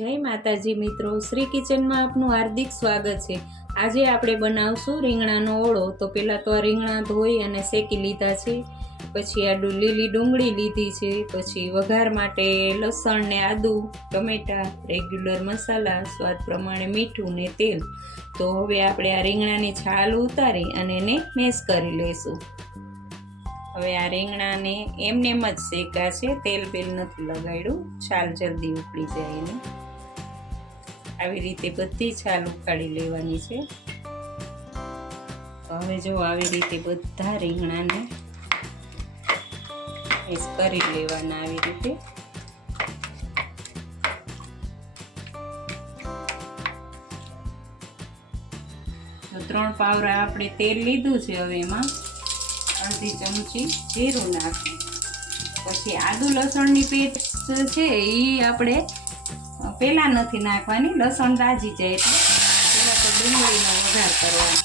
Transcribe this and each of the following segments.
જય માતાજી મિત્રો, શ્રી કિચનમાં આપનું હાર્દિક સ્વાગત છે। આજે આપણે બનાવશું રીંગણાનો ઓળો। તો પહેલાં તો આ રીંગણા ધોઈ અને શેકી લીધા છે, પછી આ લીલી ડુંગળી લીધી છે, પછી વઘાર માટે લસણ ને આદુ, ટમેટા, રેગ્યુલર મસાલા, સ્વાદ પ્રમાણે મીઠું ને તેલ। તો હવે આપણે આ રીંગણાની છાલ ઉતારી અને એને મેશ કરી લઈશું। હવે આ રીંગણાને એમને જ શેકા છે, તેલ નથી લગાડ્યું, છાલ જલ્દી ઉકળી જાય એને। આવી રીતે બધી છાલ ઉકાળી લેવાની છે। તો હવે જો આવી રીતે બધા રીંગણાને મેશ કરી લેવાના આવી રીતે। તો 3 પાવરા આપણે તેલ લીધું છે। હવે એમાં અડધી ચમચી જીરું નાખી, પછી આદુ લસણની પેસ્ટ છે એ આપણે પહેલાં નથી નાખવાની, લસણ દાજી જાય એટલે પહેલાં તો ડુંગળીનો વઘાર કરવાનો।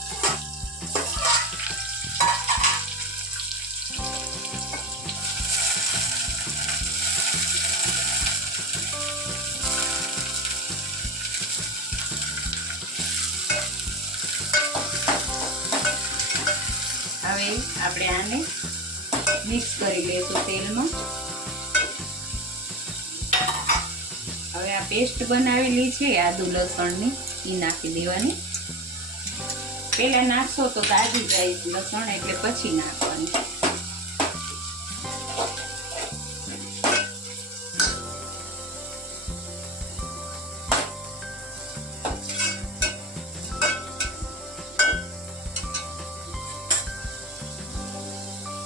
હવે આપણે આને મિક્સ કરી લઈશું તેલમાં। હવે આ પેસ્ટ બનાવેલી છે આદુ લસણની, એ નાખી દેવાની। પહેલા નાખશો તો દાજી જાય લસણ, એટલે પછી નાખવાની।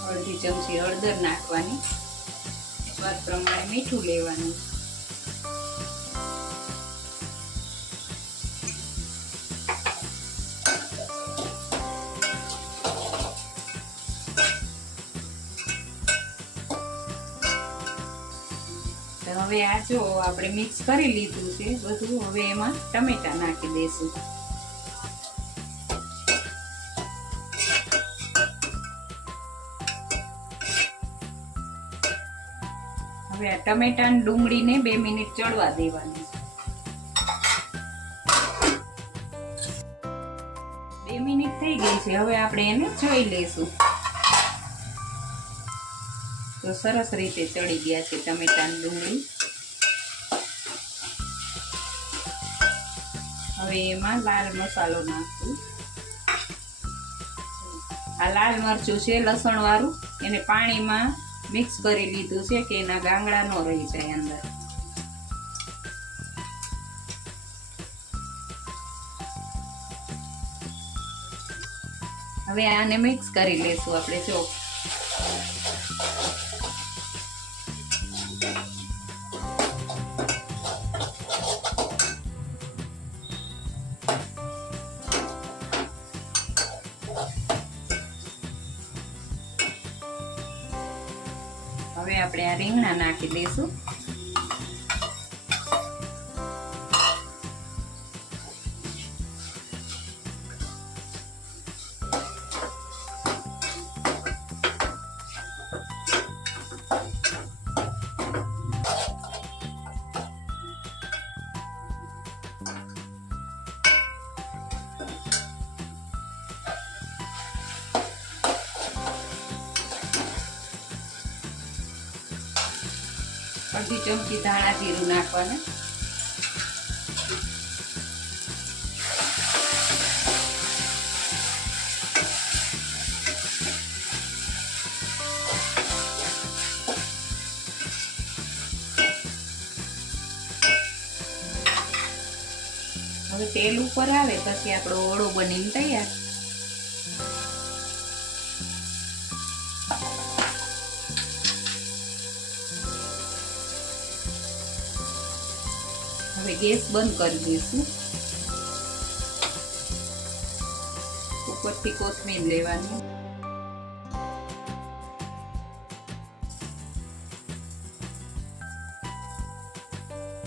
અડધી ચમચી હળદર નાખવાની, સ્વાદ પ્રમાણે મીઠું લેવાનું। હવે આ જો આપણે મિક્સ કરી લીધું છે બધું, હવે એમાં ટમેટા નાખી દઈશું। હવે આ ટમેટા અને ડુંગળીને 2 મિનિટ ચડવા દેવાની। 2 મિનિટ થઈ ગઈ છે, હવે આપણે એને જોઈ લઈશું। તો સરસ રીતે ચડી ગયા છે ટમેટા અને ડુંગળી। હવે એમાં લાલ મસાલો નાખશું। આ લાલ મરચું છે લસણ વાળું, એને પાણીમાં મિક્સ કરી લીધું છે કે એના ગાંગડા ન રહી જાય અંદર। હવે આને મિક્સ કરી લેશું આપણે। જો હવે આપણે આ રીંગણા નાખી દઈશું। અડધી ચમચી ધાણા જીરું નાખવાના। હવે તેલ ઉપર આવે પછી આપણો ઓળો બનીને તૈયાર। હવે ગેસ બંધ કરી દઈશું, ઉપરથી કોથમીર લેવાની।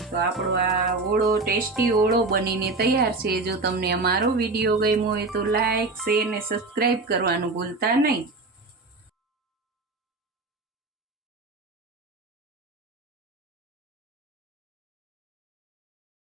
તો આપણો આ ઓળો, ટેસ્ટી ઓળો બનીને તૈયાર છે। જો તમને અમારો વિડીયો ગમ્યો હોય તો લાઈક, શેર ને સબસ્ક્રાઈબ કરવાનું ભૂલતા નહીં।